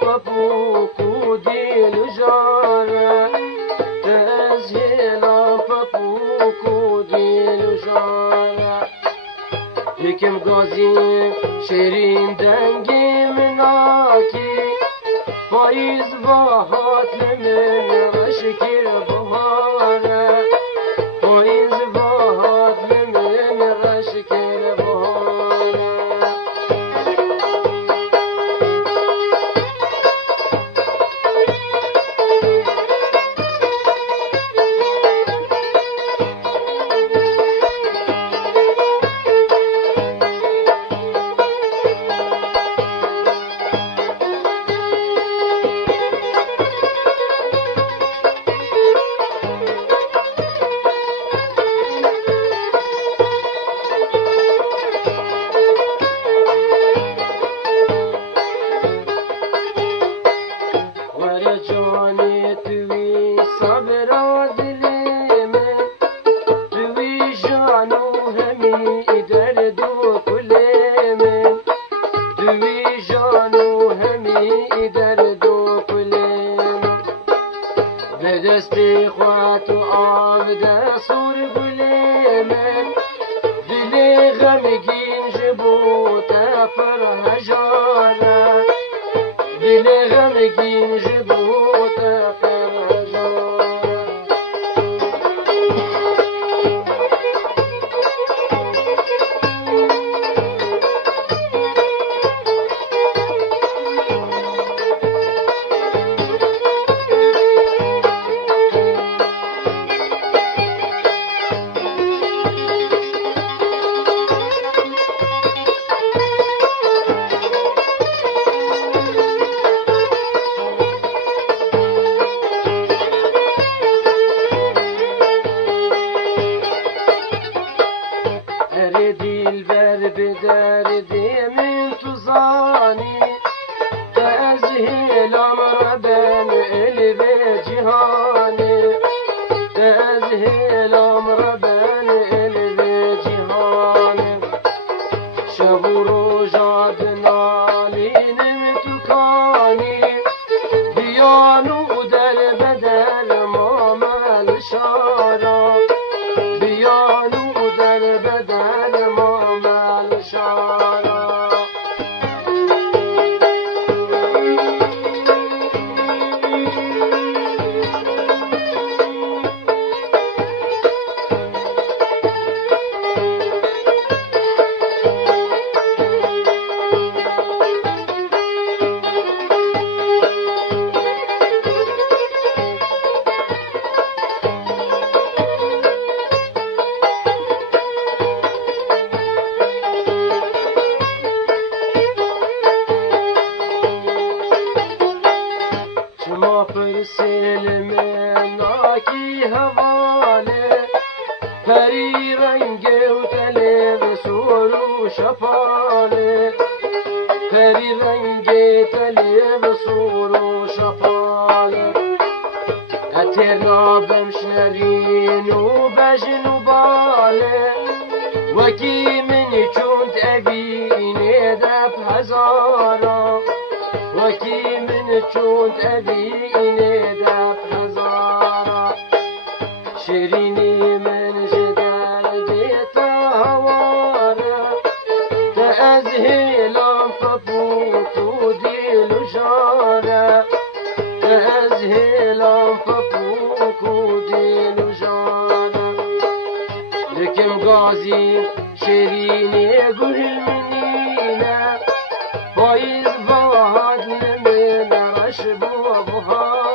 پپوکو دیل جاره تزهیلم پپوکو دیل جاره یکم گازی شیرین دنگی مناکی پاییز باهات لمن رشکر بهاره پاییز باهات لمن رشکر بهاره جانی توی صبر دلی من توی جانو همی درد و کل من توی جانو همی درد و کل من به دستی خوات و آب دستور گل من دلی غمگین جبوت پر هجانه دل غمگین جبوت فرجانه دلبر بدرد من تزانی تزهیلم ربن الب جهانی تزهیلم ربن الب جهانی شب و روزاد نالینم تکانی بیانو در بدر مامل شارا بیانو در بدر مامل شارا شما فرسل مناکی حواله پری رنگ و تله سور و شفاله پری رنگ تله سور و شفاله اترابم شنرین و بجن و باله وکی منی چون تبینه دب هزارا وکی من چون تبینه دب هزارا شیرینی من جدر دیتا هواره تازهیلم پپوکو دیل جاره تازهیلم پپوکو دیل جاره لکم غازی شیرینی گل منینه پاییز باد نمین رشب و بهار